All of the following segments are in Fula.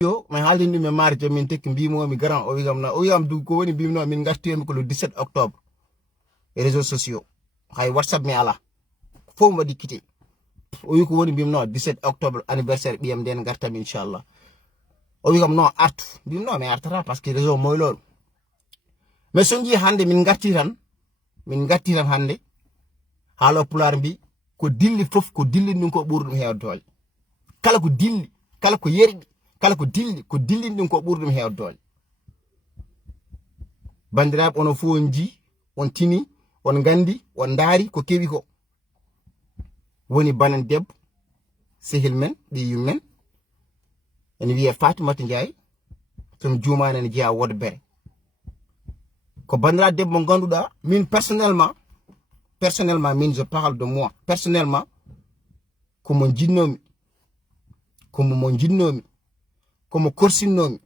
yo mais haalde me marjo min tekki mbimo mi grand o wigam du ko woni mbimno min gartiyemi ko le 17 octobre réseaux sociaux hay whatsapp mi ala fo mo dikkite o wi ko woni mbimno 17 octobre anniversaire biyam den gartam inchallah o wigam no artu mbimno mi artata parce que réseau moy lol mais so nji hande min gartiran hande haalo pular mbi ko dilli fof ko dilli ndum ko ɓurdum heewde doole kala ko dilli kala ko yerdi kala ko dilli ndum ko ɓurdum heewde doole bandiraɓe ono fu on ji on tini on gandi on daari ko kewi ko woni banan debbo sehil men ɗi yummen en wiye Fatimata Ndiaye somi juumani ene jeeya wode bere ko bandira debbo mo ganduɗa min personnellement min je parle de moi personnellement komo jinnomi komo korsinnomi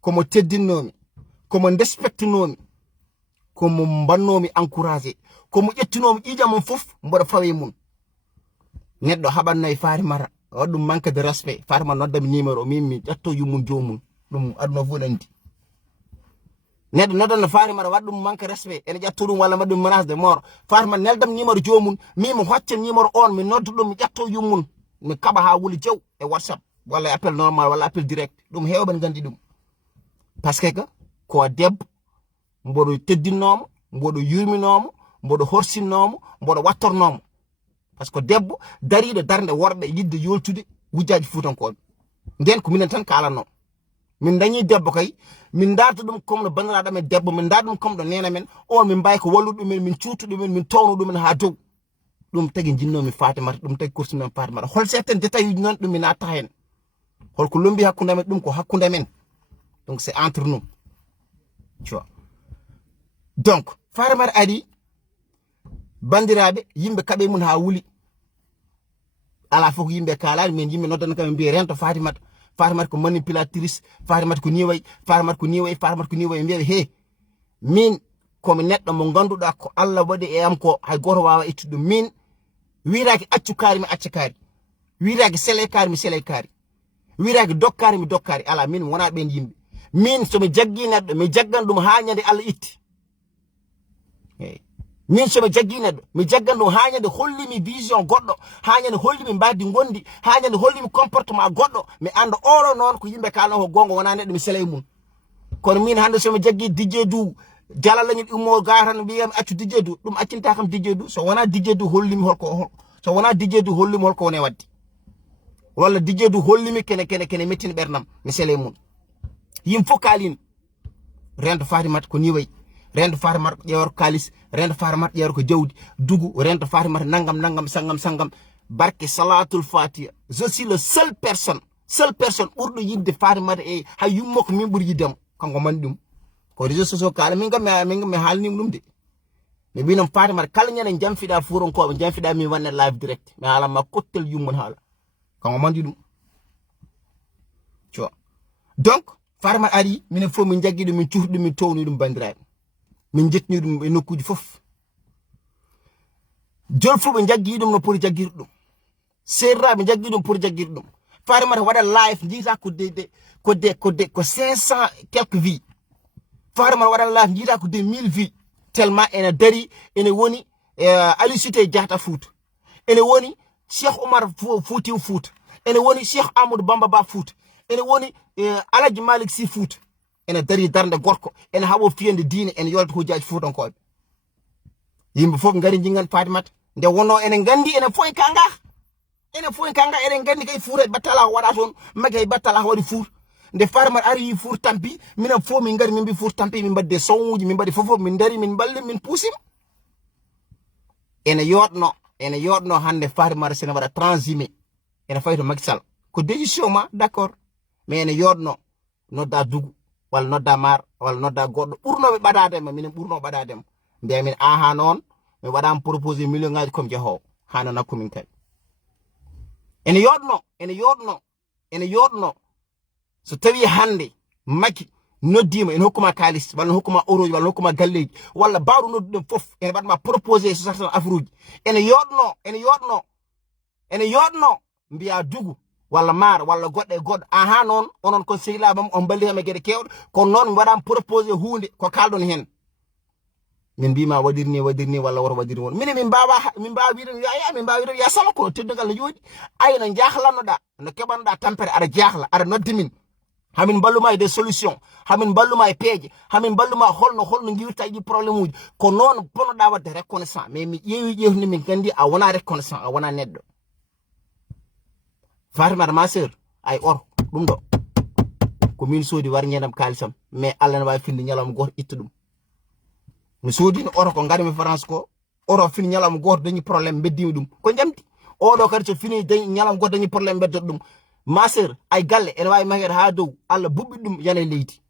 komo teddinnomi komo respectinomi komo bannomi encouragé komo ƴettunomi ƴiƴamon fof mboɗo fawe mum neɗɗo haɓanno e Farimata waɗɗum manque de respect Farimata noddami numéro min mi ƴetto yummum jomum ɗum aduna fof nandi neɗɗo noddanno Farimata waɗɗum manque respect ene ƴetto ɗum walla waɗɗum menace de mort Farimata neldam numéro jomum min mi hocca numéro on mi nodda ɗum mi ƴetto yummum mi kaɓa ha wuli jaw e whatsapp walla e appel normal walla appel direct ɗum hewɓe gandi ɗum par ce que ko debbo mboɗo teddinnomo mboɗo yurminomo mboɗo horsinnomo mboɗo wattornomo par ce que debbo dariɗo darde worɓe yidde yoltude wujjaji fuutankoɓe nden ko minen tan kalanno min dañi debbo kay min darta ɗum comme no bandiraɗo men debbo min darta ɗum comme ɗo nena men on min mbawi ko wallude ɗumen min cuuta ɗumen min towno ɗumen ha dow ɗum tagi jinnomi Fatimata ɗum tagi kursinomi Fatimata hol certaine détail uji noon ɗum mi natta hen holko lombi hakkude men ɗum ko hakkude men donc c'est entre nous tu vois donc Fatimata ari bandiraɓe yimɓe kaɓe mun ha wuli ala fof yimɓe kalani min yimɓe noddana kam mbiye rento Fatimata ko manipulatrice Fatimata ko ni way Fatimata ko ni way mbiyaɓe he min komi neɗɗo mo ganduɗa ko Allah waɗi e am ko hay goto wawa ittude ɗum min wiraki accu kaari mi acca kaari wiraki sele kaari mi sele kaari wiraki dokkari mi dokkari ala min wona ɓen yimɓe min somi jaggi neɗɗo mi jaggan ɗum ha ñande Allah itti min somi jaggi neɗɗo mi jaggan ɗum ha ñande hollimi vision goɗɗo ha ñande hollimi mbaddi gondi ha ñande hollimi comportement goɗɗo mi anda oɗo noon ko yimɓe kalno ko gonga wona neɗɗo mi selay mum kono min hande somi jaggi Dj Dou jalalañi ummo ga tan mbiyami accu Dj Dou ɗum accinta kam Dj Dou so wona Dj Dou hollimi holko so wona Dj Dou hollimi holko woni waddi walla Dj Dou hollimi kene mettini ɓernam mi selay mum yim fof kalino rento Fatimata ko ni way rento Fatimata ko ƴewor kalis rento Fatimata ƴewor ko jawdi dugu rento Fatimata nangam sangam barke salatul fatiha je suis le seul personne ɓurɗo yidde Fatimata e hay yummo ko min ɓuuri yiddemo kanko mani ɗum ko réseaux sociaux kala min kam mi haalnima ɗum de mi mbinom Fatimata kala ñande jamfiɗa fuurankoɓe jamfiɗa min wanne live direct mi haalanma kottel yummon haala kanko mandi ɗum tu vois donc Fatimata ari minen fof min jaggi ɗum min cuhri ɗum min towni ɗum bandiraɓe min jettini ɗum e nokkuji fof joni fof ɓe jaggi ɗum no poti jaggirde ɗum serraɓe jaggi ɗum poti jaggirde ɗum Fatimata waɗa live jiita ko 500 quelques vies Fatimata waɗa live jiita ko des 1000 vies tellement ene dari ene woni Aly Sitoé Diatta Fouta ene woni Cheikh Oumar Foutiyou Fouta ene woni Cheikh Amadou Bamba Ba Fouta ene woni Alaji Malick Sy Fouta ene dari darde gorko ene haɓo fiyande diine ene yolta hujjaji fuutankoɓe yimɓe fof ngari jingan Fatimata nde wonno ene gandi ene foy kanga ene gandi kay Fouta battala ko waɗa toon magi hay battala ko waɗi Fouta nde Fatimata ari Fouta tampi minen fof min gari min mbi Fouta tampi min mbadde sowuji min mbaɗi fof min dari min balli min puusima ene yotno hande Fatimata sene waɗa transhumé ene fayi to Macky Sall ko décision ma d'accord mais ene yotno nodda dugu walla nodda maar walla nodda goɗɗo ɓurnoɓe ɓadadema minen ɓurno ɓadadema mbiya min aha noon mi waɗama proposé million ngaji comme jeehowo hano nakkumin kadi ene yotno so tawi hande Macky noddima ene hokkuma kalis walla hokkuma euroji walla hokkuma galleji walla bawɗo nodduɗen foof ene waɗma proposé so certain affaire uji ene yotno mbiya dugu walla maar walla goɗɗo e goɗɗo aha noon onon kon sehilabam on balli hame gueɗe kewɗe kono noon mi waɗama proposé hunde ko kalɗon hen min mbima waɗirni walla woto waɗirni won min mbawa wiide ya min mbawa wiide ya sala ko teddugal no jooɗi ay no jahlannoɗa no keɓanoɗa tampere aɗa jahla aɗa nodde min hamin balluma e des solutions hamin balluma e peeje hamin balluma holno giwirta ɗi probléme uji ko noon ponoɗa wadde reconnaissant mais mi ƴeewni min gandi a wona reconnaissant a wona neɗɗo Fatimata ma sœur ay oro ɗum ɗo ko min soodi war ñenam kalisam mais Allah ne wawi finde ñalawma goto itta ɗum mi soodino oro ko garmi France ko oro fini ñalawma goto dañi probléme beddimi ɗum ko jamdi oɗo kadi so fini ñalawma goto dañi probléme beddoto ɗum ma sœur ay galle ene wawi mahede ha dow Allah bubbi ɗum yana leydi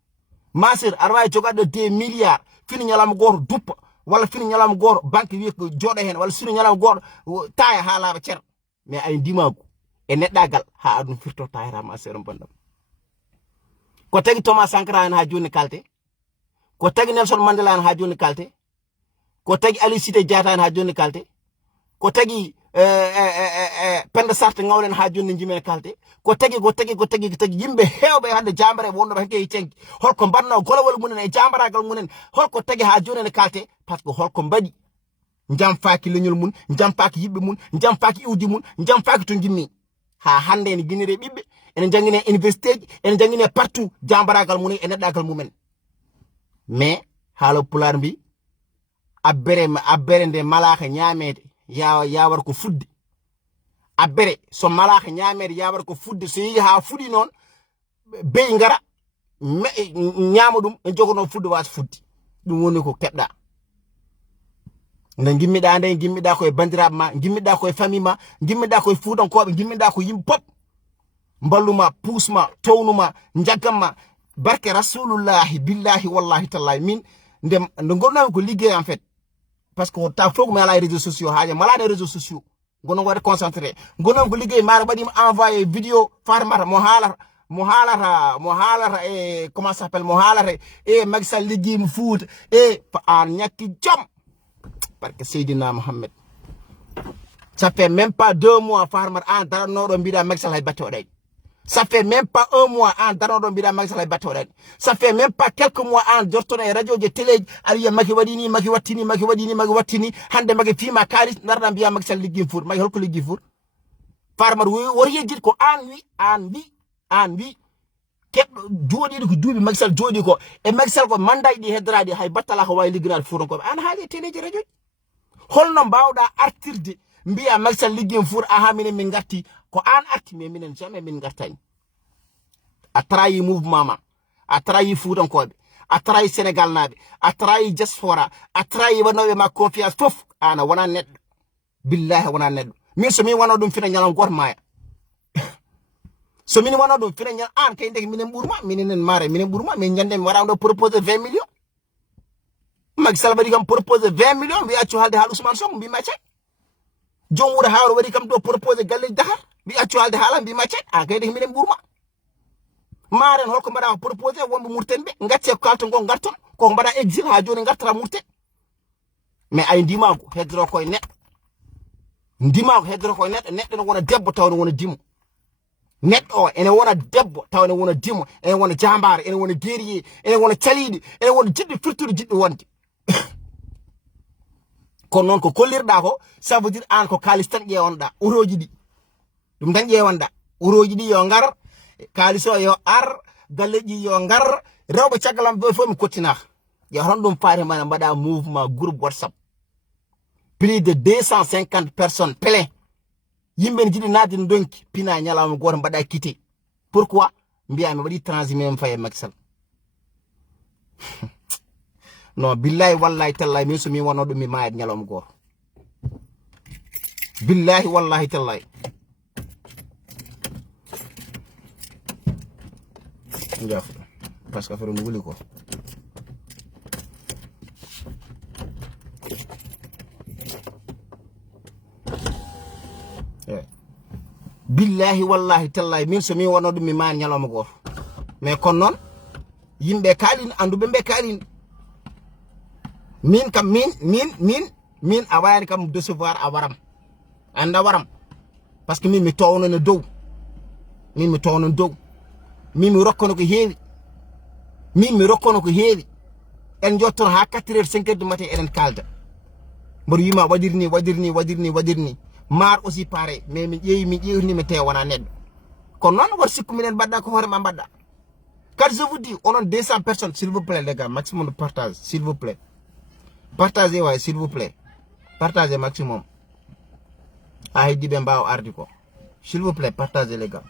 ma sœur aɗa wawi jogaɗo 2 milliards fini ñalawma goto duppa walla fini ñalawma goto banque wi ko jooɗo hen walla fini ñalawma goto taaya ha laaɓa cer mais ay ndimagu e neɗɗagal ha aɗum firto tayata ma sœur bonɗam ko tagi Thomas Sankara en ha joni kalte ko tagi Nelson Mandela en ha joni kalte ko tagi Ali Sité Diatta en ha joni kalte ko tagi Penda Sarte ngawlen ha joni jimen kalte ko tagi yimɓe hewɓe hande jambare wonɗo hanke e cenki holko mbanno golowol munen e jambaragal munen holko tagi ha joni ne kalte par ce que holko mbaɗi jamfaki leñol mun jamfaki yimɓe mun jamfaki iwdi mun jamfaki to jimmi ha hande en guinire ɓiɓɓe ene jangine université ji ene jangine partout jambaragal munen e neɗɗagal mumen mais haala pular mbi abbere nde malaka ñamede yawar ko fudde abbere so malaka ñamede yawar ko fudde so yi ha fudi noon bey ngara ñama ɗum e jogono fudde wasa fuddi ɗum woni ko keɓɗa nde gimmiɗa koye bandiraɓe ma gimmiɗa koye famille ma gimmiɗa koye fuutankoɓe gimmiɗa ko yimɓe pop mballuma puusma townuma jaggamma barke rasulullahi billahi wallahi tallahi min nde gonnomi ko liggey en fait parce que ta fof ko mi ala e réseaux sociaux haaja malade réseaux sociaux gono waɗa concentré gonnomi ko liggey maɗa waɗima envoyé vidéo Fatimata mo haalata e comment ça s'appelle mo haalata e Macky Sall liggeyimo Fouta e an ñakki joom barke Seydina Mohamed ça fait même pas 2 mois Fatimata an daranoɗo mbiɗa Macky Sall hay batte oɗayɗi ça fait même pas 1 mois an daranoɗo mbiɗa Macky Sall hay batte oɗayɗi ça fait même pas quelques mois an jortono e radio je télé ji aɗa wiya Macky waɗini Macky wattini hande Macky fima kalis darɗa mbiya Macky Sall liggey Fouta Macky holko liggey Fouta Fatimata wori yejjid ko an wi keɓɗo jooɗiɗo ko duuɓi Macky Sall jooɗi ko e Macky Sall ko mandaji ɗi heddoradi hay battala ko wawi ligginade Foutankoɓe an haali e télé ji radio ji holno mbawɗa artirde mbiya Macky Sall liggey Fouta aha minen min garti ko an arti mais minen jamais min gartani a trahi mouvement ma a trahi Foutankoɓe a trahi Sénégal naɓe a trahi diaspora a trahi waɗnoɓe ma confiance foof an a wona neɗɗo billahi a wona neɗɗo min so min wona ɗum fina ñalan goto maya so min wona ɗum fina ñal an kay ndek minen ɓuurma minen mare minen ɓuurma min ñande mi waɗama ɗo proposé 20 millions Macky Sall waɗi kam proposé 20 millions mbi accu haalde haal Ousmane Sonko mbima cek joom wuuro hawre waɗi kam ɗo proposé galleji Dakar mbi accu haalde haala mbima cek an kay ndek minen ɓuurma maren holko mbaɗa ko proposé wonɓe murten ɓe gacce ko kalton ngo garton koko mbaɗa exil ha joni gartata murten mais ay ndimago heddoro koye neɗɗo ndimago heddoro koye neɗɗo ne wona debbo taw ne wona dimo neɗɗo o ene wona debbo taw ene wona dimo ene wona jambare ene wona guerrier ene wona caliɗi ene wona jiɗɗo firtude jiɗɗo wonde kono noon ko kollirɗa ko ça veut dire an ko kalis tan ƴewanɗa uroji ɗi ɗum tan ƴewanɗa uroji ɗi yo ngar kalis o yo ar galleji yo ngar rewɓe caggalam ɓe fof mi kottinaka yo hon ɗum Fatimata mbaɗa mouvement groupe WhatsApp plus de 250 personnes plein yimɓe ne jiɗi nadde no donki pina ñalawma goto mbaɗa quitté pourquoi mbiya mi waɗi transhumé mi faye Macky Sall non billahi wallahi tallahi min so min wonno ɗum mi mayat ñalawma goto billahi wallahi tallahi jaafuɗo par ce que affaire no wuli ko billahi wallahi tallahi min so min wonno ɗum mi mayat ñalawma goto mais kono noon yimɓe kaalini anduɓe ɓe kaalini min kam min a wayani kam décevoir a waram anda waram par ce que min mi townone dow min mi townon dow min mi rokkono ko heewi min mi rokkono ko heewi en jottono ha 4h 5h du matin enen kalda mboɗo wima waɗirni mar aussi pareil mais mi ƴeewni mi tewa wona neɗɗo kono noon woto sikku minen mbaɗɗa ko hoore ma mbaɗɗa kadi je vous dis onon 200 personnes s'il vous plaît les gars maximum de partage s'il vous plaît partagez way s'il vous plaît partagez maximum ha heddiɓe mbawa ardi ko s'il vous plaît partagez les gars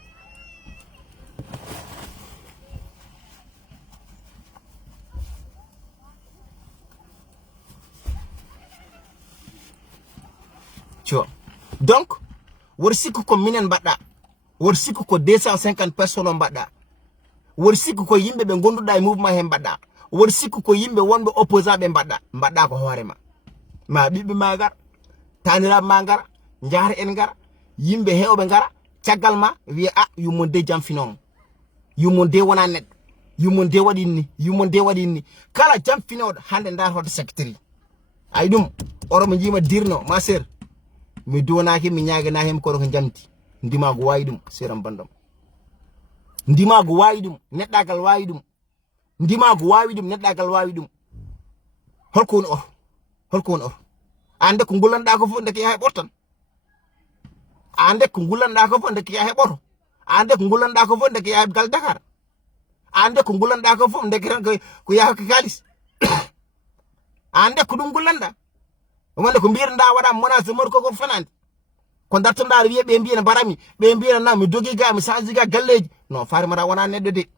tu vois donc wor sikku ko minen mbaɗɗa wor sikku ko 250 personnes o mbaɗɗa wor sikku ko yimɓe ɓe gonduɗa e mouvement he mbaɗɗa wor sikku ko yimɓe wonɓe opposant ɓe mbaɗɗa ko hoorema ma ɓiɓɓe ma gara taniraɓe ma gara jahata en gara yimɓe hewɓe gara caggal ma wiya yummon de jam finomo yummon de wona neɗɗo yummon de waɗi ni kala jam finoɗo hande ndar hoto secretary ay ɗum oro mo jima dirno ma sœur mi donaki mi ñaganaki hen kono ko jamti ndimago wawi ɗum seram bandam ndimago wawi ɗum neɗɗagal wawi ɗum ndimago wawi ɗum neɗɗagal wawi ɗum holko woni oto ande ko gullanɗa ko fof ndeke yaha e ɓortan ande ko gullanɗa ko fof ndeke yaha e ɓoto ande ko gullanɗa ko fof ndeke yaha gal Dakar ande ko gullanɗa ko fof ndeke tan ko yaha ko kalis ande ko ɗum gullanɗa wonde ko mbiyirɗa waɗa menace mor koko fenande ko dartoɗa wiye ɓe mbiyana barami ɓe mbiyana na mi dogi ga mi change ga galleji non farimata wona neɗɗo de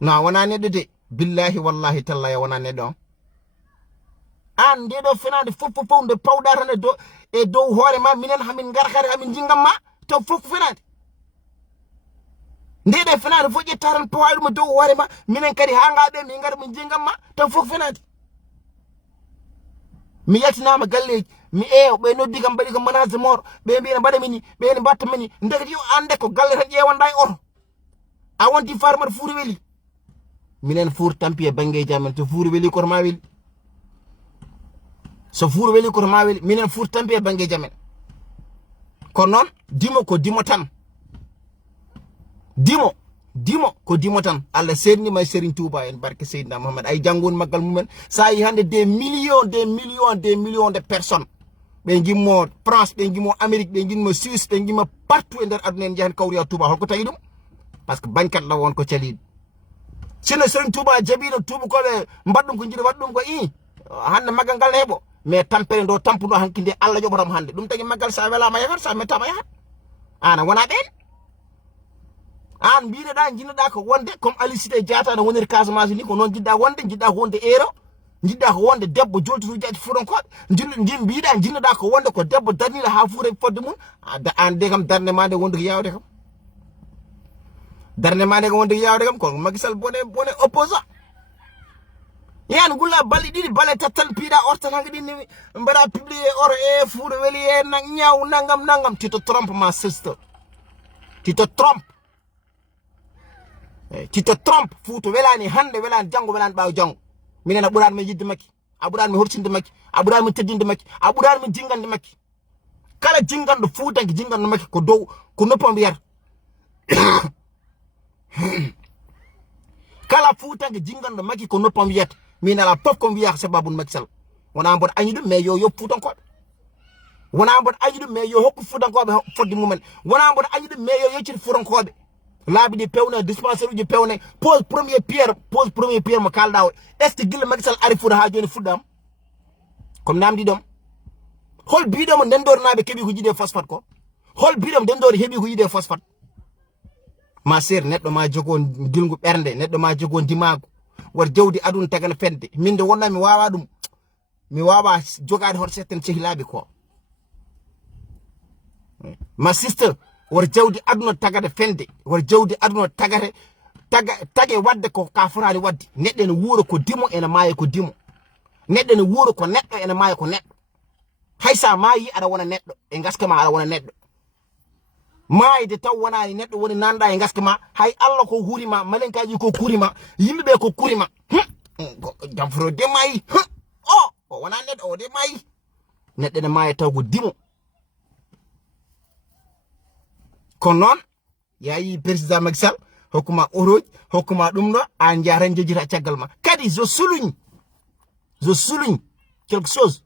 non wona neɗɗo de billahi wallahi tallahi wona neɗɗo on an ndeɗo fenade fof nde pawɗa tan e dow hoore ma minen hamin gara kadi hamin jingam ma taw fof fenade ndeɗo fenade fof ƴetta tan pawawi ɗum e dow hoore ma minen kadi ha ngaɓe min gara min jingam ma taw fof fenade mi yaltinama galleji mi ɓe noddi kam mbaɗi ko menace mort ɓe mbiyana mbaɗami ni ɓe mbatta mini ndekati yo ande ko galle tan ƴewanda e oto a wonti farmata Fuuri Weli minen Fuur tampi e banggueji amen to Fuuri Weli koto ma weli so Fuuri Weli koto ma weli minen Fuur tampi e banggueji amen kono noon dimo ko dimo tan dimo ko dimo tan Allah sernima e Serigne Touba en barke Seydina Mohamed ay janggon maggal mumen sa yi hande des millions de personnes ɓe jimmo France ɓe jimmo Amérique ɓe jimmo Suisse ɓe jimmo partout e nder aduna en jahan kawriya Touba holko tawi ɗum par ce que bañkat la won ko caliɗo sino Serigne Touba jaɓiɗo tubakoɓe mbaɗɗum ko jiɗi waɗ ɗum ko hande maggal ngal heeɓo mais tampere ndo tampuɗo hanki nde Allah joɓotam hande ɗum tagui maggal sa welama yahat sa mettama yahat ana wona ɓen an mbiɗeɗa jinnoɗa ko wonde comme Aline Sitoé Diatta no woniri Casamance ni ko noon jiɗɗa wonde jiɗɗa ko wonde ero jiɗɗa ko wonde debbo joltutuji fuɗonkoɓe mbiɗa jinnoɗa ko wonde ko debbo darniɗo ha fuura fodde mum an de kam darde ma nde wonde ko yawde kam darde ma nde ko wonde ko yawde kam kono Macky Sall bone opposant yani gulla balɗe ɗiɗi balle tattan piiɗa ortan hanke ɗinni mbaɗa publié oro e Fuura Weli e ñaw nangam tu te trompes ma sister tu te trompes Fouta welani hande welani jango welani ɓawo jango minen a ɓuranmi yidde makki a ɓuranmi hortinde makki a ɓuranmi teddinde makki a ɓuranmi jingande makki kala jinganɗo Foutanke jinganɗo makki ko dow ko noppam wiyata kala Foutanke jinganɗo makki ko noppam wiyata min ala fof komi wiyaka sababude Macky Sall wona mboɗo añi ɗum mais yo yob Foutankoɓe wona mboɗo añi ɗum mais yo hokku Foutankoɓe fodde mumen wona mboɗo añi ɗum mais yo yeccita Foutankoɓe laabi ɗi pewne dispensaire uji pewne pose premier pierre mo kalɗa o est ce que guila Macky Sall ari Fouta ha joni fuɗɗam komi namdi ɗom hol biɗomo ndendornaɓe keeɓi ko jiiɗe phosphate ko hol biɗomo ndendori heeɓi ko yiiɗe phosphate ma sœur neɗɗo ma jogo dilgu ɓernde neɗɗo ma jogo dimago wat jawdi aduna tagana fedde min de wonna mi wawa ɗum mi wawa jogade hoto setten cehilaɓe ko ma sister wor jawdi aduna tagade fende wor jawdi aduna tage wadde ko ka forani wadde neɗɗo ene wuuro ko dimo ene maayo ko dimo neɗɗo ene wuuro ko neɗɗo ene maayo ko neɗɗo haysa maayi aɗa wona neɗɗo e gaska ma aɗa wona neɗɗo maayde taw wonani neɗɗo woni nanɗa e gaska ma hay Allah ko hurima malenkaji ko kurima yimɓeɓe ko kurima jamforo de maayi o wona neɗɗo o de maayi neɗɗo ene maayo taw ko dimo kono noon yayi président Macky Sall hokuma oroj hokuma dum do an jaran jejira tiagal ma kadi je souligne quelque chose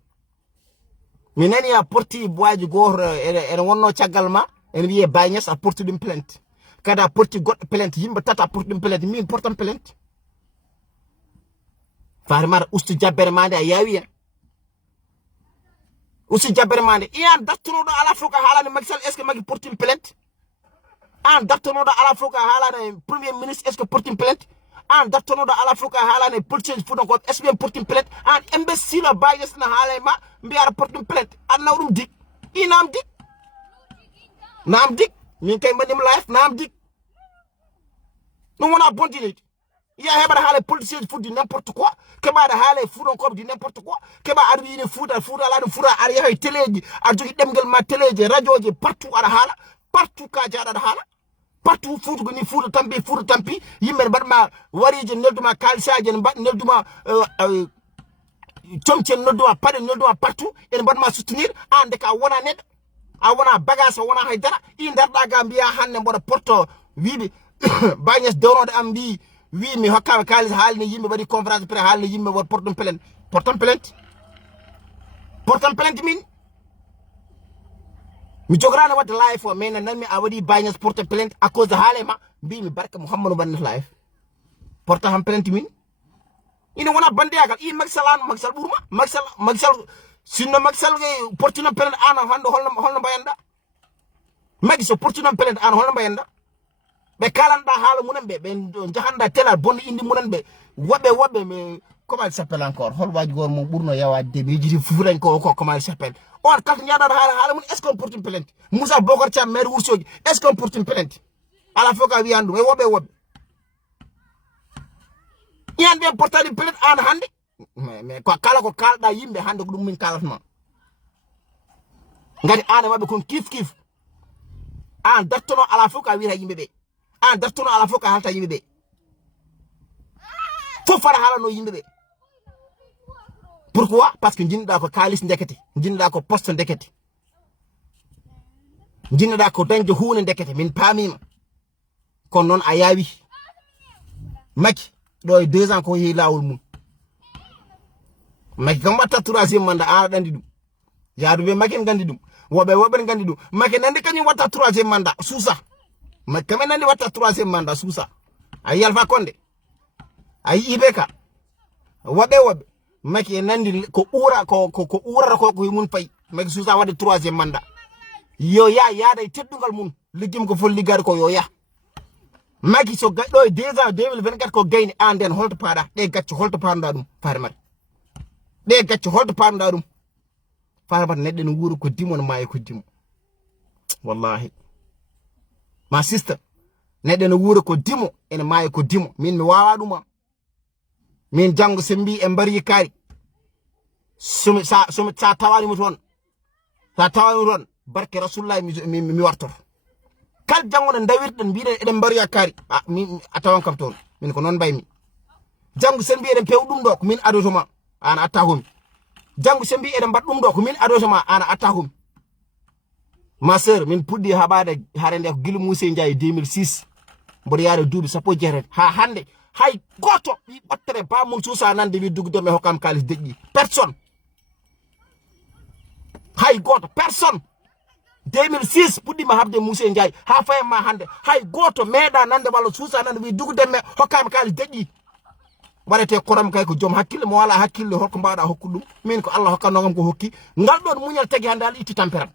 mi nani a porti boaji gor en wonno tiagal ma en wiye bagnes a porti dum plainte kada porti god plainte yimbe tata porti dum plainte min portam plainte farmar ustu jabbere mande a yawi ustu jabbere mande iyan dattuno do ala foka halani Macky Sall est ce que Macky porti plainte an dattuno do ala foka halani premier ministre est ce que porti plainte an dattono do ala fuka halane police fu donc est ce porting plainte an imbécile bayes na halema mbiara porting plainte an nawrum dik inam dik min kay manim life nam dik no wona bondine ya hebara hale police fu di n'importe quoi ke ba da hale fu donc di n'importe quoi ke ba arbi ne fuda la do fura ar yahay teleji ar jogi demgel ma teleji radioji partout ara hala partout ka jaada hala partout fuutu ko ni fuutu tampi yimɓe mbaɗma warije nelduma kalisaji nelduma comcen nelduma paɗe nelduma partout ene mbaɗma soutenir an de ka wona neɗɗo a wona bagage wona haydara i darɗa ga mbiya hande mboɗo porto wiɓe bagnes dewnode am mbi wi mi hokkama kalis haalni yimɓe waɗi conférence pré haalni yimɓe won porton plainte min mi jograno wadde live o mais nanmi a waɗi bagnes porte plainte à cause de haalema mbimi barka Mouhamadou Bannet live porte ham plainte min ina wona bandiyagal i Macky Sall ɓurma Macky Sall sinno Macky Sall portino plainte an hande holno mbayanda Macky so portino plainte an holno mbayanda ɓe kalanɗa haala munen ɓe jahanda télal bonde indi munen ɓe woɓɓe mais comment il s'appelle encore hol waji goto mo ɓurno yawade de mi jiti fufuran ko comment il s'appelle on kalto ñaɗaɗo haala mun est ce qu'on porte une plainte Moussa Bocar Thiam maire Wourossogui est ce qu'on porte une plainte ala fof ka wiyan ɗum e woɓɓe iyan ɓe portade plainte an hande mais kala ko kalɗa yimɓe hande ko ɗum min kalatma gati an e mabɓe kon kif an dartono ala fof ka wiyata yimɓeɓe an dartono ala fof ka halta yimɓeɓe fof fara haalano yimɓeɓe pourquoi parce que jinnoɗa ko kalis ndekete jinnoɗa ko poste ndekete jinnoɗa ko dañde hunde ndekete min paamima kono noon a yaawi Macky ɗo e 2 ans ko yeehi lawol mum Macky kam watta 3e mandat an aɗa andi ɗum yaaduɓe Macky en gandi ɗum woɓɓe gandi ɗum Macky nandi kañum watta 3e mandat suusa Macky kam en nandi watta 3e mandat suusa a yi Alpha Condé a yi IBK woɓɓe Macky e nandi ko ɓuura ko ɓuurata ko mun fayi Macky suusa wadde 3e mandat yo yaada e teddungal mum liggim ko fol liggade ko yo Macky so ɗo e 2 ans 2024 ko gayni an nden holto paɗa ɗe gacce holto paɗuɗa ɗum farmata ɗe gacce holto paɗuɗa ɗum farmata neɗɗo ne wuuro ko dimo ne maayi ko dimo wallahi ma sister neɗɗo ne wuuro ko dimo ene maayi ko dimo min mi wawa ɗuma min janggo se mbi e mbari kaari sa tawanimo toon barke Rasulullah mi wartoto kal jango ne dawirɗen mbiɗen eɗen mbariya kaari a tawan kam toon min ko noon mbaymi janggo se mbi eɗen pew ɗum ɗo ko min adotoma an atta homi janggo se mbi eɗen mbaɗ ɗum ɗo ko min adotoma an atta homi ma sœur min puɗɗi haɓade hare nde ko Guilou Moussé Ndiaye 2006 mboɗo yaade duuɓi sappo e jeetati ha hande hay goto ɓi ɓattere ba mum suusa nande wi dugudon mi hokkam kalis deƴƴi personne hay goto personne 2006 puɗɗima habde Moussé Ndiaye ha fayma hande hay goto meeɗa nande walla suusa nande wi dugudon mi hokkama kalis deƴƴi waɗete koram kay ko joom hakkille mo wala hakkille holko mbawɗa hokkude ɗum min ko Allah hokkannogam ko hokki ngal ɗon muñal tagi hande Allah itti tamperam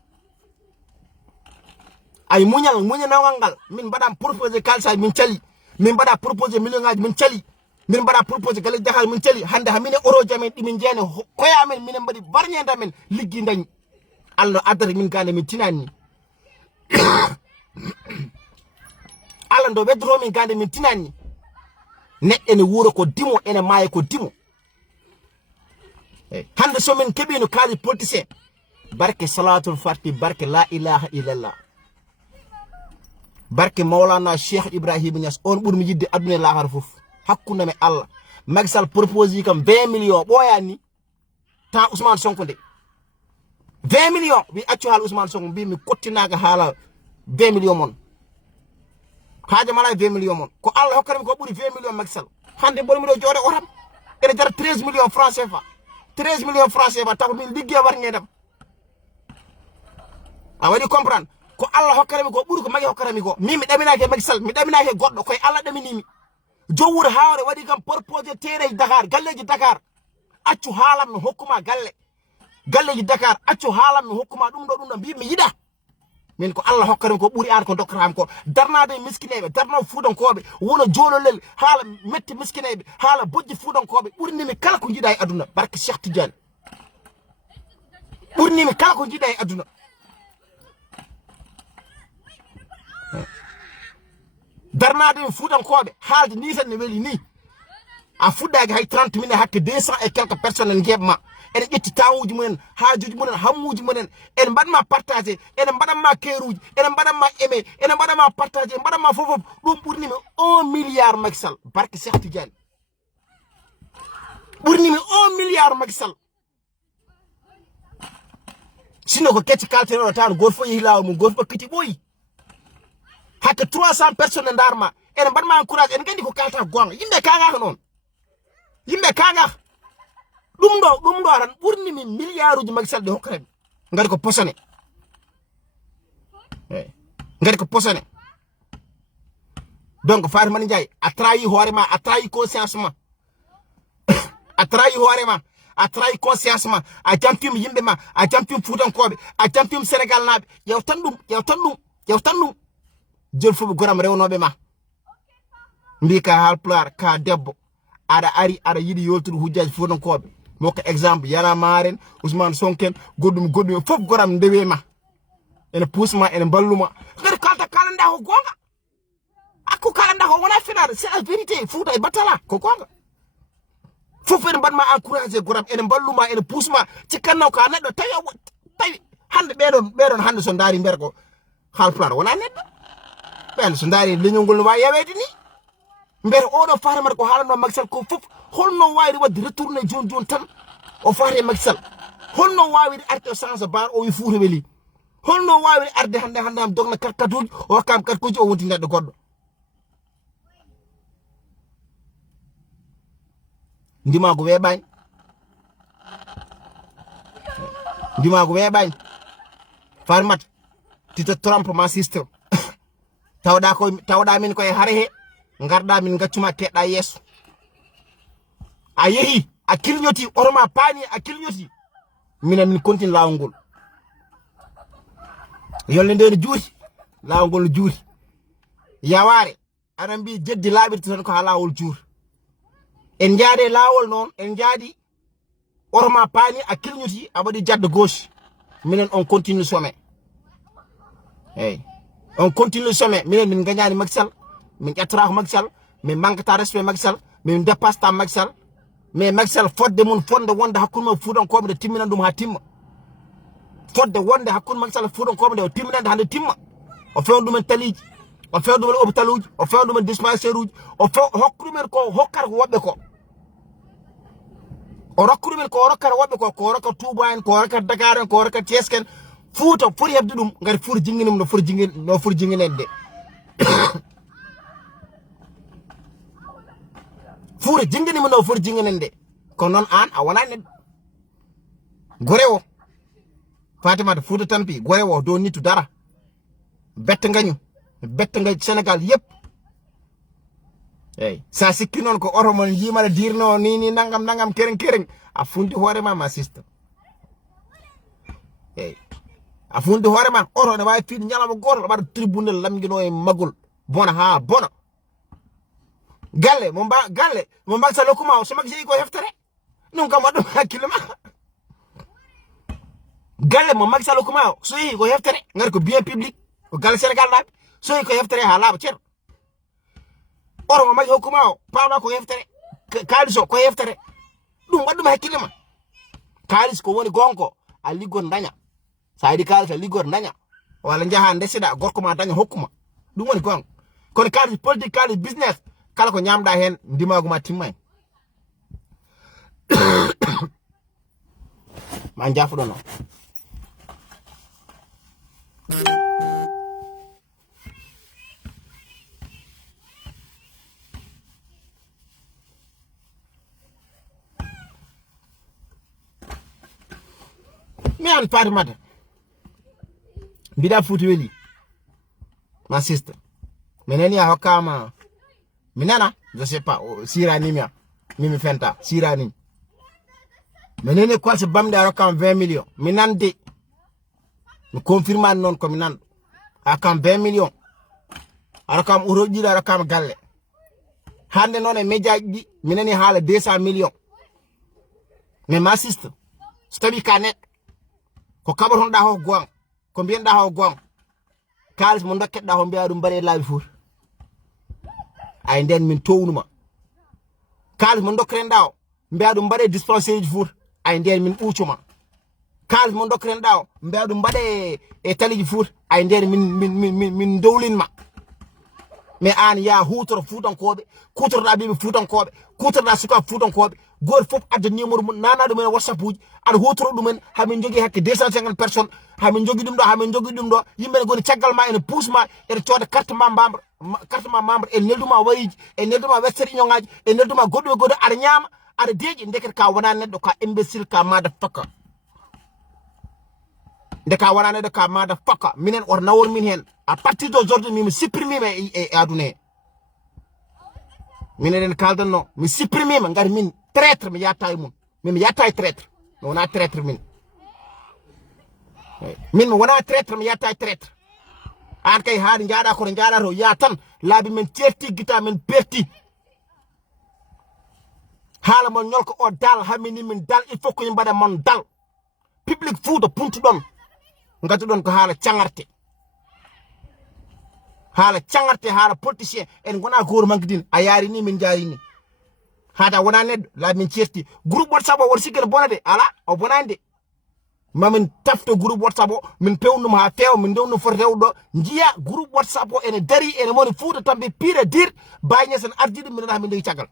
ay muñanawal ngal min mbaɗam proposé kalisaji min cali min mbaɗa proposé million ngaji min cali min mbaɗa proposé gale jahal min cali hande hamine euro jamen ɗimin jeene koyamen minen mbaɗi barñede men liggi dañi Allah addata min gande min tinani Allah ndo weddoto min gande min tinani neɗɗo ne wuuro ko dimo ene maayi ko dimo hande somin keɓino kaali politicien barke salatul fati barke la ilaha illallah barke Maulana Cheikh Ibrahima Niass on ɓurmi yidde aduna e lahara fof hakkude me Allah Macky Sall propose kam 20 millions ɓoyani ta Ousmane Sonko nde 20 millions wi accu haala Ousmane Sonko mbi mi kottinaka haala 20 millions mon haaje mala 20 millions mon ko Allah hokkami ko ɓuri 20 millions Macky Sall hande boni miɗo jooɗe otam ene jara 13 millions francs CFA 13 millions francs CFA taw min ligge warñedam a waɗi comprendre ko Allah hokkarami ko ɓuri ko Macky hokkarami ko min mi ɗaminaki Macky Sall mi ɗaminaki goɗɗo koye Allah ɗaminimi jowwur hawre waɗi kam proposé terreji Dakar galleji Dakar accu haalam mi hokkuma galleji Dakar accu haalam mi hokkuma ɗum ɗo mbi mi yiɗa min ko Allah hokkarami ko ɓuri an ko dokkatam ko darnade miskineɓe darno fuudankoɓe wona jololel haala metti miskineɓe haala bojji fuudankoɓe ɓurnimi kala ko jiiɗa e aduna barke Cheikh Tidiane ɓurnimi kala ko jiiɗa e aduna darnade mi fuudankoɓe haalde ni tan ne weeli ni a fuɗɗaki hay 30 minutes hakke 200 et quelques personnes en jeebma ene ƴetti tawuji mumen haajuji mumen hammuji mumen ene mbaɗma partagé ene mbaɗanma keeruji ene mbaɗanma aimé ene mbaɗanma partagé mbaɗanma fof ɗum ɓurnimi 1 milliard Macky Sall barke Cheikh Tidiane ɓurnimi 1 milliard Macky Sall sino ko kecci kalteɗo tan goto fof yeehi lawol mum goto ɓakkiti ɓooyi hakke 300 personnes e darma ene mbaɗma encourage ene gandi ko kalta gonga yimɓe kagaka noon yimɓe kagaka ɗum ɗo tan ɓurnimi milliard uji Macky Sall ɗi hokkarami ngari ko posone ngari ko posone donc Fatimata Ndiaye a trahi hoorema a trahi conscience ma a trahi hoorema a trahi conscience ma a jamtima yimɓe ma a jamtima fuutankoɓe a jamtima Sénégal naaɓe yewtan ɗum joni fof ɓe goram rewnoɓe ma mbi ka Haalpulaar ka debbo aɗa ari aɗa yiɗi yoltude hujjaji fuutankoɓe mokka exemple Yana Maren Ousmane Sonken goɗɗum fof goram ndewe ma ene puusma ene balluma ngari kalanda ko gonga akko kalanda ko wona finade c'est la vérité Fouta e battala ko gonga fof ene mbaɗma encouragé goram ene balluma ene puusma cikkannaw ka neɗɗo tawi hande ɓeɗon hande so daari nder ko Haalpulaar wona neɗɗo ɓen so daari leñol ngol no wawi yawede ni mbere oɗo Fatimata ko haalanno Macky Sall ko fof holno wawi wadde retourné joni tan o faati e Macky Sall holno wawi arde o change bar o wi Fouta weeli holno wawi arde hande am dogna karkatuji o hokkam karkuji o wonti neɗɗo goɗɗo ndimago weeɓani Fatimata tu te trompes ma sister tawɗa min koye haare he garɗa min gaccuma keɗɗa yeeso a yeehi a kilñoti oroma paani a kilñoti min continue lawol ngol yolle nde no juuti lawol ngol no juuti yaware aɗa mbi jeddi laaɓirta tan ko ha lawol juuti en jaade lawol noon en jaadi oroma paani a kilñoti a waɗi jadde gauche minen on continue sommet eyyi on continue sommet minen min gañani Macky Sall min ƴettata ko Macky Sall min manquata respect Macky Sall min dépasseta Macky Sall mais Macky Sall fodde mun fonde wonde hakkude mum fuudankoɓe nde timminan ɗum ha timma fodde wonde hakkude Macky Sall fuudankoɓe nde o timminande hande timma o fewna ɗumen taliji o fewna ɗumen hôpital uji o fewna ɗumen dispensaire uji o hokka ɗumen ko hokkata ko woɓɓe ko o rokka ɗumen ko rokkata woɓɓe ko rokka Touba en ko rokka Dakar en ko rokka Thiès en Fouta foti hebde ɗum ngati Fouta jinginima no foti jinginede de Fouta jinginima no foti jinginede ko noon an a wona neɗɗo gore o Fatimata Fouta tampi gore o do nittu dara betta gañu Sénégal yépp eyyi sa sikki noon ko oto mon yimala dirno ni nangam kereng a fundi hoorema ma sister eyyi a fundi hoorema oto ne wawi fiide ñalawma goto waɗa tribunal lamguino e magol bona ha bona galle mo Macky Sall hokkuma o so Macky jeeyi ko heftere ɗum kam waɗɗum hakkille ma galle mo Macky Sall hokkuma o so yeehi ko heftere ngari ko bien public ko galle Sénégal naaɓe so yeehi ko heftere ha laaɓa ceerno oto mo Macky hokkuma o pawɗa ko heftere kalis o ko heftere ɗum waɗɗum hakkille ma kalis ko woni gonko a liggon daña sa yiɗi kalis a liggot daña walla jaaha ndesida gorko ma daña hokkuma ɗum woni gonga kono kalis politique kalis business kala ko ñamɗa hen ndimaguma timmani ma jafuɗo noon man Fatimata bida futi weli ma sister meneni ya hokama minana je sais pas sira nimia mimi fenta sira ni meneni ko se bamde hokam 20 millions minande mi confirme non ko minan akam 20 millions arakam uroji arakam galle hande non e media ji mineni hala 200 millions mais ma sister stabi kanet ko kabar hon da ho gwang ko biyen da ho gwang kalis mo ndokket da ho biya dum bare labi fur ay nden min townuma kalis mo ndokren daw biya dum bare dispensaire fur ay nden min ucuma kalis mo ndokren daw biya dum bare e taliji fur ay nden min dowlinma mais an ya hutoro fuutankoɓe kutorɗa ɓiɓe fuutankoɓe kutorɗa suka fuutankoɓe goto fof adda numéro mum nana ɗumen whatsapp uji aɗa hutoro ɗumen hamin jogui hakke 250 personnes hamin jogui ɗum ɗo yimɓe goni caggal ma ene puusma ene cooda carte ma membre e nelduma wariji e nelduma western union ngaji e nelduma goɗɗo e goɗɗo aɗa ñaama aɗa deeƴi ndeket ka wona neɗɗo ka imbécile ka mada fakka ndeka wona neɗɗo ka mada fakka minen oto nawor min hen à partir d'aujourd'hui mi supprime e aduna he minen en kaldanno mi supprime ngari min traître mi yatta e mum mi yatta e traître mi wona traître min mi wona traître mi yatta e traître an kay haali jaada ko jaada to ya tan laabi men certi gita men perti hala mon nyolko o dal hamini min dal il faut ko yimɓe mon dal public Fouta puntuɗon ngatuɗon ko haala cangarte haala politicien en gona goor mankidin a yaari ni min jaari ni hada wona neddo la min certi groupe WhatsApp o wor sikkel bonade ala o bonande mamin tafto groupe WhatsApp o min pewnum ha feew min dewnu for rewdo jiya groupe WhatsApp o ene dari ene moni Fouta tambe pire dir bayñes en ardidi min na min dewi ciagal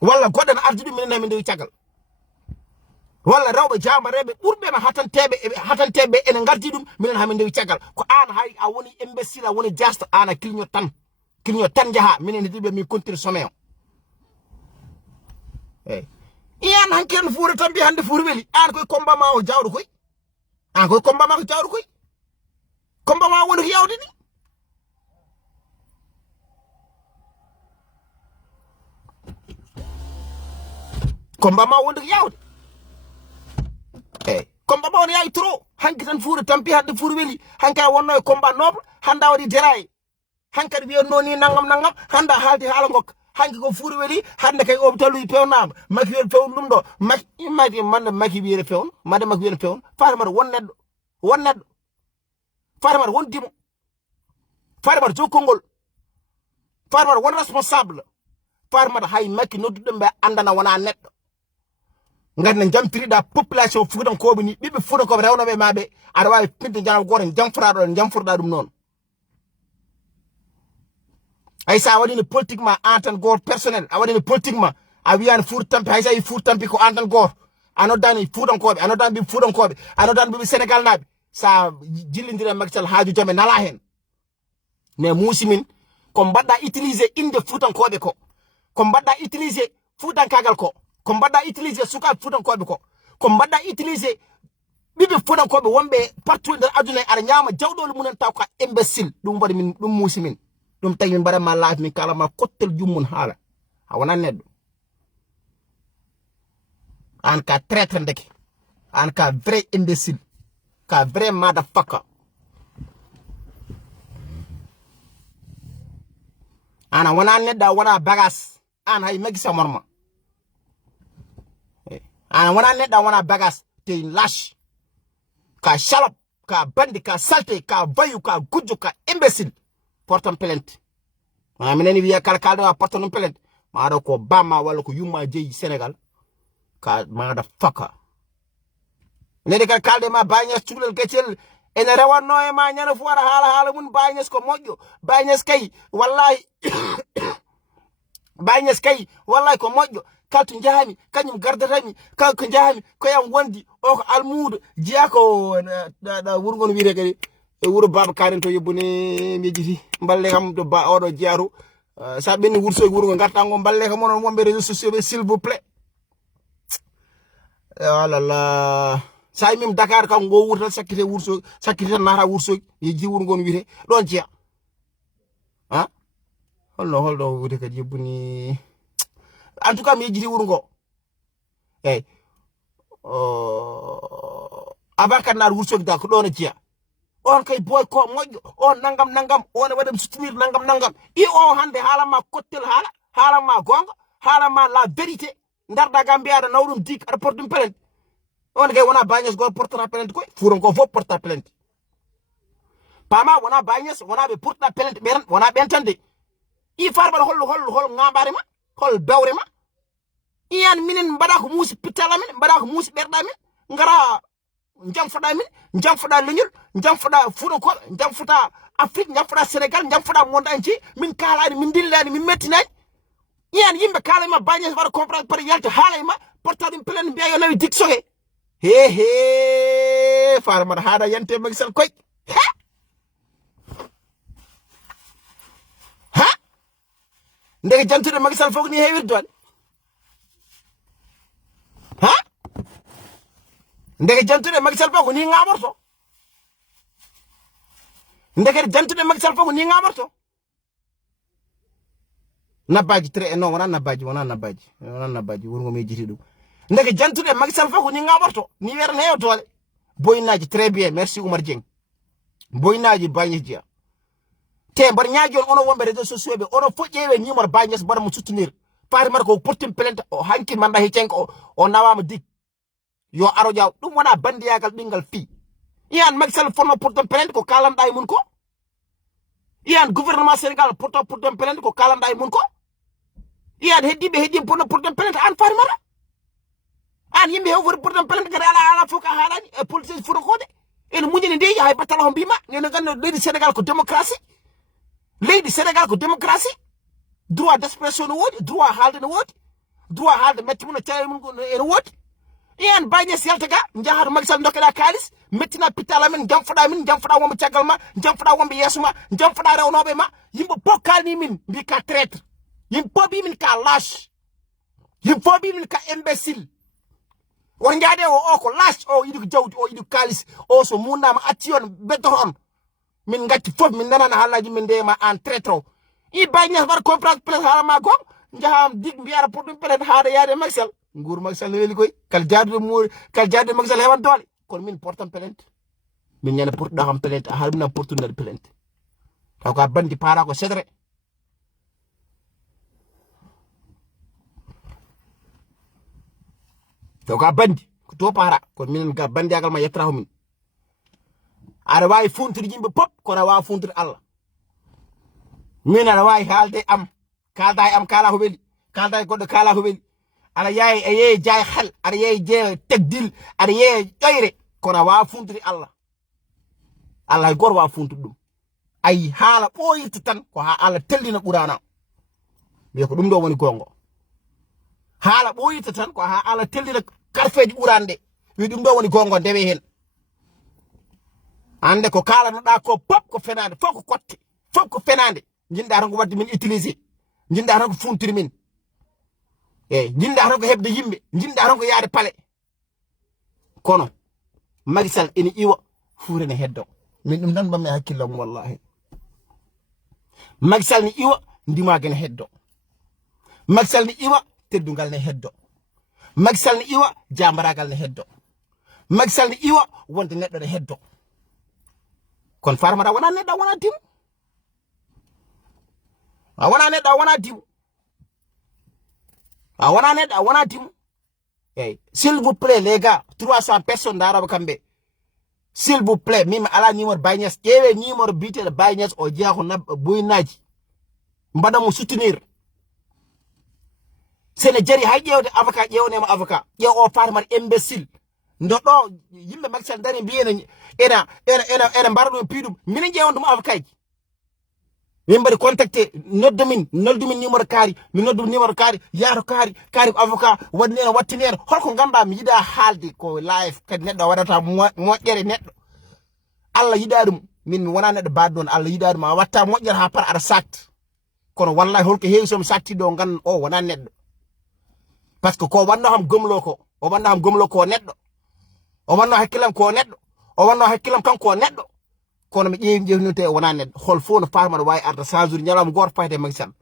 walla godden ardidi min na min dewi ciagal walla rawbe jamarebe burbe ma hatanteebe ene gardi dum minen ha min dewi ciagal ko an hay a woni imbécile a woni jasta ana kilño tan jaha minen dibe mi continue sommet iyan hanken fuure tambi hande fuure weli an koy combat ma o jawdo koy an koy combat ma ko jawdo koy combat ma woni ko yawde ni combat ma woni ko yawde combat ma woni yayi trop hanki tan fuure tampi hande fuure weli hanka wonno e combat noble handa wadi deraye hankadi wiyo noni nangam handa halti hala gokka hanki ko fuure weli hande kay hôpitaluji pewnama maki wiyen fewn ɗum ɗo maki mande maki wiyere fewn mande maki wiyere fewn fatamata won neɗɗo fatamata won dimo fatamata jokkongol fatamata won responsable fatamata hay maki nodduɗo ɓe andana wona neɗɗo ngati ne jamtiriɗa population fuutankoɓe ni ɓiɓɓe fuutankoɓe rewnoɓe maɓe aɗa wawi pinte janam goto jamfraɗo jamfurɗa ɗum noon ay sa waɗino politiquement an tan goto personnel a waɗino politiquement a wiyani Fouta tampi hay sa yi Fouta tampi ko an tan goto a noddani fuutankoɓe a noddani ɓiɓe fuutankoɓe a noddani ɓiɓe sénégal naɓe sa jillidiri e Macky Sall haaju jaam e nala hen mais musimin ko mbaɗɗa utiliser inde fuutankoɓe ko mbaɗɗa utiliser fuutankagal ko mbaɗɗa utiliser sukaɓe fuutankoɓe ko mbaɗɗa utiliser ɓiɓe fuutankoɓe wonɓe partout nder aduna aɗa ñama jawɗole munen taw ka imbécile ɗum waɗi min ɗum musimin ɗum tagi min mbaɗanma laafi min kalama kottel jummum haala a wona neɗɗo an ka traître ndeke an ka vrai imbécile ka vrai motherfucker ana wona neɗɗo a wona bagas an hay Macky Sall morma ana wona neɗɗo a wona bagas te lâche ka salope ka bandi ka salté ka vayu ka gujjo ka imbécile portan plainte ma mineni wiya kala kalɗo a portan plainte maɗo ko bamma walla ko yumma jeeyi Sénégal ka maɗa faka nede kala kalɗe ma bañes cuhlel gaccel ene rewanno e ma ñana fu waɗa haala mum bañes ko moƴƴo bañes kay wallahi bañes kay wallahi ko moƴƴo kalto jahami kañum gardatami kanko jahami koyam wondi o ko almudo jiya ko da wurgon wiire kadi e wuro baba karen to yebbune mejiti balle kam to ba oɗo jiyaru sa ɓenni wurso e wurgo garta ngo balle kam onon wonɓe réseaux sociaux ɓe s'il vous plaît oh là là say mim Dakar kam go wurtal sakkite wurso sakkite nara wurso yiji wur ngon wite don ciya ha holno wute kadi yebuni en tout cas mi yejiti wur ngo avant nar wurso da ko don ciya on kay boy ko moƴƴo on nangam on wadam soutenir nangam i o hande halama kottel halama gonga halama la vérité ndarda gambia da nawdum dik ar portum plainte on kay wona bagnes go portera plainte koy furon ko fop porta plainte pama wona bagnes wona be porta plainte be wona bentande i farbal hol ngambare ma hol dawre ma iyan minen mbada ko musi pitala min mbada ko musi berda min ngara jamfuda min jamfuda leñul jamfuda fudo ko jamfuda Afrique jamfuda Sénégal jamfuda monde entier min kalani min dillani min mettinani iyan yimbe kala ma bagnes wara comprendre par yalta halay ma porta dum plein biya nawi dik soge he farmar hada yante magisal koy ha ndege jantude magisal fok ni hewir don ha ndege jantude magisal fok ni ngaborto ndege jantude magisal fok ni ngaborto nabaji tre non wona nabaji wongo me jiti dum ndege jantude magisal fok ni ngaborto ni werne hew tole boynaji très bien merci Oumar Dieng boynaji bagnes dia te bar nyaaji on ono wombe réseaux sociaux be ono fojjewe numéro bagnes bar mu soutenir pari mar ko portim plainte o hanki manda hicenko o nawama dik yo aro jaw dum wona bandiyagal bingal fi iyan magisal forno portim plainte ko kalanday mun ko iyan gouvernement Sénégal portim plainte ko kalanday mun ko iyan heddi portim plainte an fari mara an yimbe hew portim plainte gara ala foka halani e police furo kode en muñini ndeji hay batala ho bima ne ganno leydi Sénégal ko démocratie droit d'expression no wodi droit halde no wodi droit halde metti mun tawi mun no wodi iyan bagnes yaltaga njahar magisal dokela kalis mettina pitala men jamfuda wombe tiagal ma jamfuda wombe yesuma jamfuda rewnobe ma yimbe bokalni min bi ka traître yimbe bi min ka lâche yimbe bi min ka imbécile won jaade o ko lâche o yidu jawdi o yidu kalis o so mundama ation bedoron min ngati fof min nanana halaji min ndema en traître i bagnes war comprendre place halama gom njaham dig mbiara pour dum peut-être haade yaade magisal nguur magisal ne weli koy kal jaade magisal hewan dole kon min portam plainte min ñana portu da xam plainte a halmina portu ndal plainte taw ka bandi para ko sedre taw ka bandi ko to para kon min ga bandi agal ma yetra min ara way funtir jimbe pop ko ra wa funtir Allah min ara way halde am kala ko weli kalda goddo kala ko weli ala yaay e jaay xal ara yaay je tegdil ara yaay doyre ko ra wa funtir Allah gor wa funtir dum ay hala boyirta tan ko ha Allah tellina qur'ana be ko dum do woni gongo hala boyirta tan ko ha Allah tellina karfeji urande wi dum do woni gongo dewe hen ande ko kala no da ko pop ko fenande foko kotte fop ko fenande jinda tan ko wadde min utiliser jinda tan ko funtiri min jinda tan ko hebde yimbe jinda tan ko yaade pale kono magisal ene iwa furene heddo min dum tan bamme hakkillam wallahi magisal ni iwa ndimaga ne heddo magisal ni iwa teddungal ne heddo magisal ni iwa jambaragal ne heddo magisal ni iwa wonde neddo ne heddo kon farmara wana neddo wana tim wana neddo wana tim wana neddo wana tim s'il vous plaît les gars 300 personnes d'arabe kambe s'il vous plaît mimi ala numéro bagnes ewe numéro bité bagnes o jeexu na boynaji mbada mo soutenir sene jari hay jewde avocat jewnema avocat jew o farmar imbécile ndo do yimbe magsal dani biyena ena mbardo pidum min jewon dum avocat ji min bari contacter noddumin numéro kaari mi noddu numéro kaari yaro kaari avocat wadnena wattinena holko gamba mi yida halde ko live kadi neddo wadata moƴƴere neddo Allah yida dum min wona neddo baddon Allah yida dum a watta moƴƴere ha par ada sakt kono wallahi holko heewi so mi sakti do gan o wona neddo parce que ko wanno ham gomlo ko o wanno ham gomlo ko neddo o wanno hakkilam ko neɗɗo o wanno hakkilam kanko neɗɗo kono mi ƴeewi jewninte wona neɗɗo hol fof no farma wawi arda 100 jours ñalawma goto fayde Macky Sall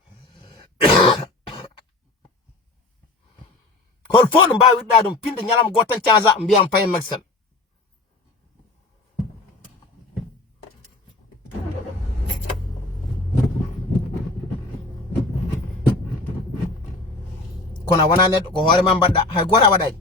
hol fof no mbawi wiɗɗa ɗum pinde ñalawma goto tan canza mbiyam faye Macky Sall kono wona neɗɗo ko hoore ma mbaɗɗa hay goto a waɗani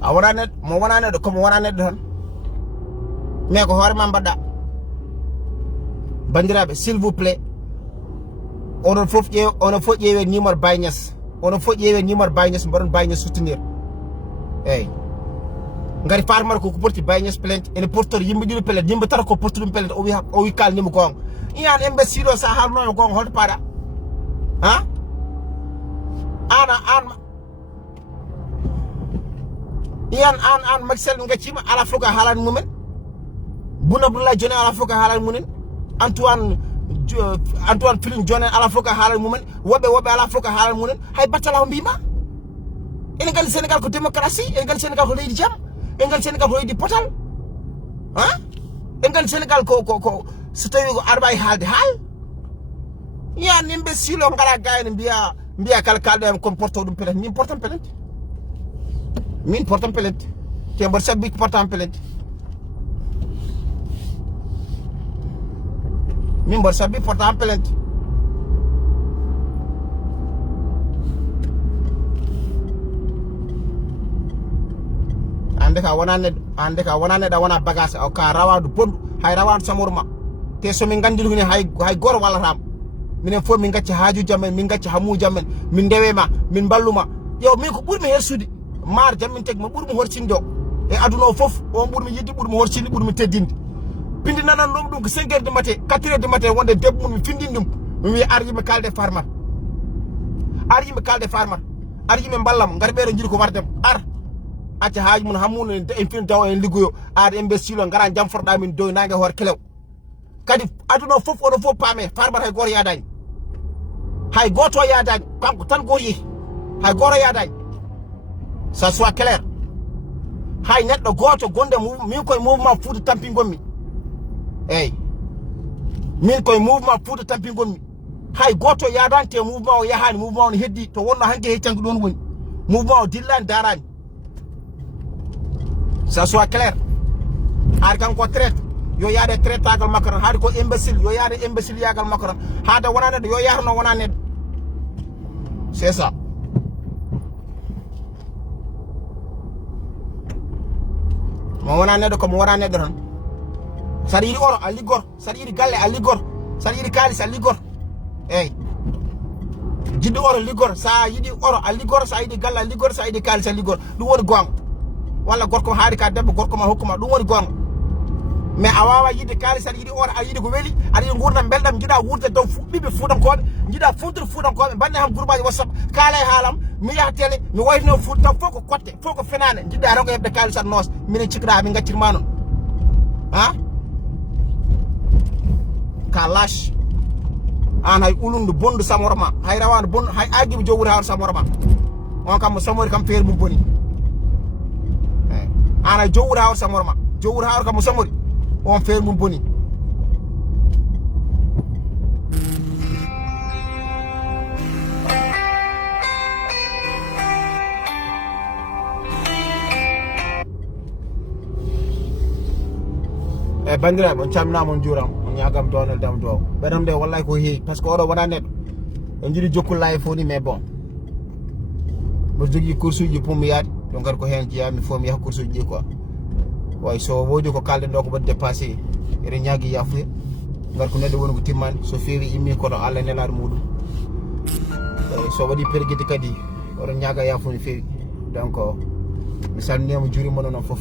a wona neɗɗo mo wona neɗɗo komo wona neɗɗo tan mais ko hoore ma mbaɗɗa bandiraɓe s'il vous plaît onon fof ƴeewe numéro Baye Niass onon fof ƴeewe numéro Baye Niass mbaɗon Baye Niass soutenir eyyi ngari farmata koko porti Baye Niass plainte ene portori yimɓe ɗiɗi plainte yimɓe tata ko porti ɗum plainte o wi kalnimo gonga iyan imbécile o sa haalnoyo gonga holto paɗa ha an iyan an Macky Sall gaccima ala fof ko haalani mumen Boun Abdallah Dionne ala fof ko haalani mumen Antoine Philip Dione ala fof ko haalani mumen woɓɓe ala fof ko haalani mumen hay battala o mbima enen gandi Sénégal ko démocratie enen gandi Sénégal ko leydi jaam enen gandi Sénégal ko leydi potal ha enen gandi Sénégal ko so tawi ko arɓa e haalde haal iyan imbécile o ngala gayno mbiya kala kalɗo komi porto ɗum plainte min portan plainte min portan plainte te mbaɗa sabbi ko portan plainte min mbaɗa sabbi portan plainte ande ka wona neɗɗo a wona bagage o ka rawadu bonɗu hay rawadu samoro ma te somin gandiri hune hay goto wallatama minen fof min gacci hajuji amen min gacci hammuji amen min ndewema min balluma yo min ko ɓuurmi hersude maar jammin tagi mo ɓuurmi horsinde o e aduna o fof on ɓuurmi yidde ɓuurmi horsinde ɓuurmi teddinde pindi nananɗom ɗum ko 5 heures du matin 4 heures du matin wonde debbo mum mi findin ɗum mi wi ar yimɓe kalde farmat ar yimɓe kalde farmat ar yimɓe ballam gati ɓeeɗo jiiɗi ko wardem ar acca haaji mum hammuno en fin taw en liggoyo ar imbécile o gara jamforɗa min dow nangue hoore kelew kadi aduna o fof oɗo fof paame farmat hay goto yadani hay goto yadani kanko tan goto yeehi hay goto yadani ça soit clair hay neɗɗo goto gonde min koye mouvement Fouta Tampi gonmi eyyi min koye mouvement Fouta Tampi gonmi hay goto yadani te mouvement o yahani mouvement o ne heddi to wonno hanke heccanki ɗon woni mouvement o dillani darani ça soit clair haade kanko traite yo yaade traite tagal makko tan haade ko imbécile yo yaade imbécile yagal makko tan haade wona neɗɗo yo yarno wona neɗɗo c'est ça mo wona neɗɗo komo wona neɗɗo tan saɗa yiɗi oro a liggor saɗa yiɗi galle a liggor saɗa yiɗi kalis a liggor eyyi jiɗɗo oro liggor sa yiɗi oro a liggor sa yiɗi galle a liggor sa yiɗi kalis a liggor ɗum woni gonga walla gorko haari ka debbo gorko ma hokkuma ɗum woni gonga mais a wawa yidde kalis aɗa yiɗi oro a yiɗi ko weeli aɗa yiɗi gurdam belɗam jiiɗa wurde dow ɓiɓɓe fuutankoɓe jiiɗa funtude fuutankoɓe mbanne ham groupe aji WhatsApp kaala e haalam mi yaha télé mi waytino Fouta taw fof ko kotte fof ko fenade jiɗɗa tan ko heɓde kalis aɗa noosa minen cikkiɗa min gaccirma noon ha ka lâche an hay ulundu bondu samoro ma hay rawandu bondu hay aguiɓe jowuri hawre samoro ma on kam mo samori kam feere mum boni an hay jowuri hawre samoro ma jowuri hawre kam mo samori on feere mum boni e bandiraɓe on calminama on juuram on ñagam donel dam dow ɓeɗam de wallahi ko heewi par ce que oɗo wona neɗɗo on jiiɗi jokkullahi fof ni mais bon mo jogui course uji pour mi yaade ɗo gari ko hen jeeyami fof mi yaha course uji ɗi quoi way so woodi ko kalɗen ɗo ko waɗi dépassé eɗen ñaagui yafuya gari ko neɗɗo woni ko timmani so feewi immi koto Allah nelaɗo muɗum so waɗi perguide kadi oɗon ñaaga yafu no feewi donc mi salminima juurima noon foof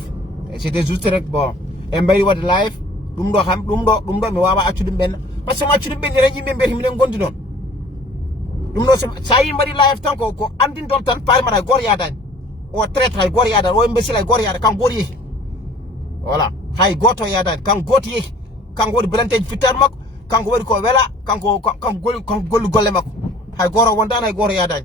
c'était juste rek bon en mbari wadde live dum do xam dum do mi wawa accu dum ben parce que ma accu dum ben re yimbe mbeti minen gondi non dum do sa yi mari live tan ko andin don tan par mara gor yadan o traite hay gor yadan o imbécile hay gor yadan kan gor yi voilà hay goto yadan kan goto yi kan wodi blantage fitar makko kan wodi ko wela kan gol golle makko hay goro wondan hay goro yadan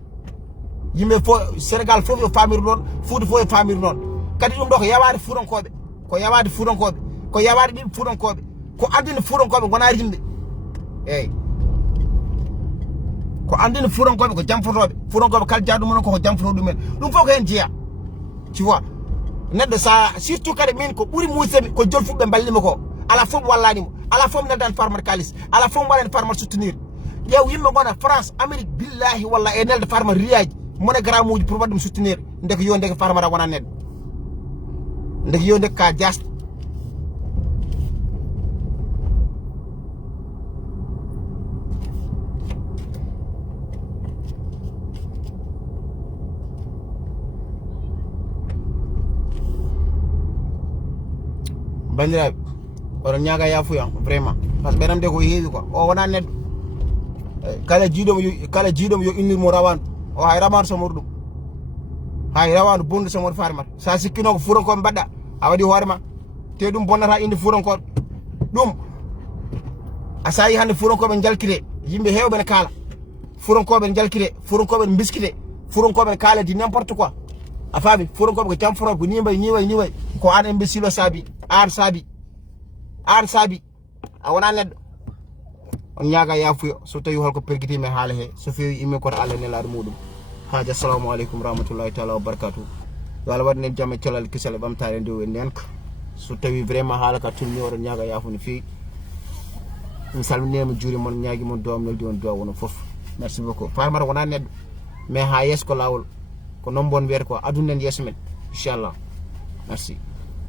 yimbe fo Sénégal fof yo famir non Fouta fof yo famir non kadi dum do ko yawade fuurankobe ko yawade fuurankobe ko yawade dim fuurankobe ko andina fuurankobe gona rimbe eyyi ko andina fuurankobe ko jamfotobe fuurankobe kal jaadu mon ko jamfoto dum dum fo ko en jiya tu vois neddo sa surtout kadi min ko buri musemi ko jol fubbe ballima ko ala fom wallani mo ala fom neldan farmar kalis ala fom walan farmar soutenir yow yimbe gona France Amérique billahi walla e nelde farmar riyaji mona gramuji pour wadum soutenir ndek yo ndek farmar wona ned ndek yo ndek ka just bandiraɓe oɗon ñaaga yafuya vraiment par ce que ɓenam de ko heewi quoi o wona neddo kala jiiɗomo yo innirmo rawandu o hay rawandu somoɗo ɗum hay rawandu bondu somoɗo farmata sa sikkino ko fuurankoɓe mbaɗɗa a waɗi hoore ma te ɗum bonnata inde fuurankoɓe ɗum a sa yi hande fuurankoɓe jalkite yimɓe hewɓe ne kaala fuurankoɓe jalkite fuurankoɓe ne biskite fuurankoɓe ne kaala di n'importe quoi a faami fuurankoɓe ko jamforoɓe ko niway ko an imbécile o saabi an saabi a wona neɗɗo on ñaaga yafuyo so tawi holko perguitimi haala he so fewi immi koto Allah nelaɗo muɗum haaji assalamu aleykum rahmatullahi taala wa barakatuh yo Allah waɗanen jaam e colal kisal e ɓamtare ndew en nenka so tawi vraiment haala ka tulni oɗon ñaaga yafu no fewi mi salminima juuri moon ñaagui moon duwam noldi on duwa wono foof merci beaucoup famata wona neɗɗo mais ha yeeso ko lawol ko non bon wiyata ko aduna en yeeso men inchallah merci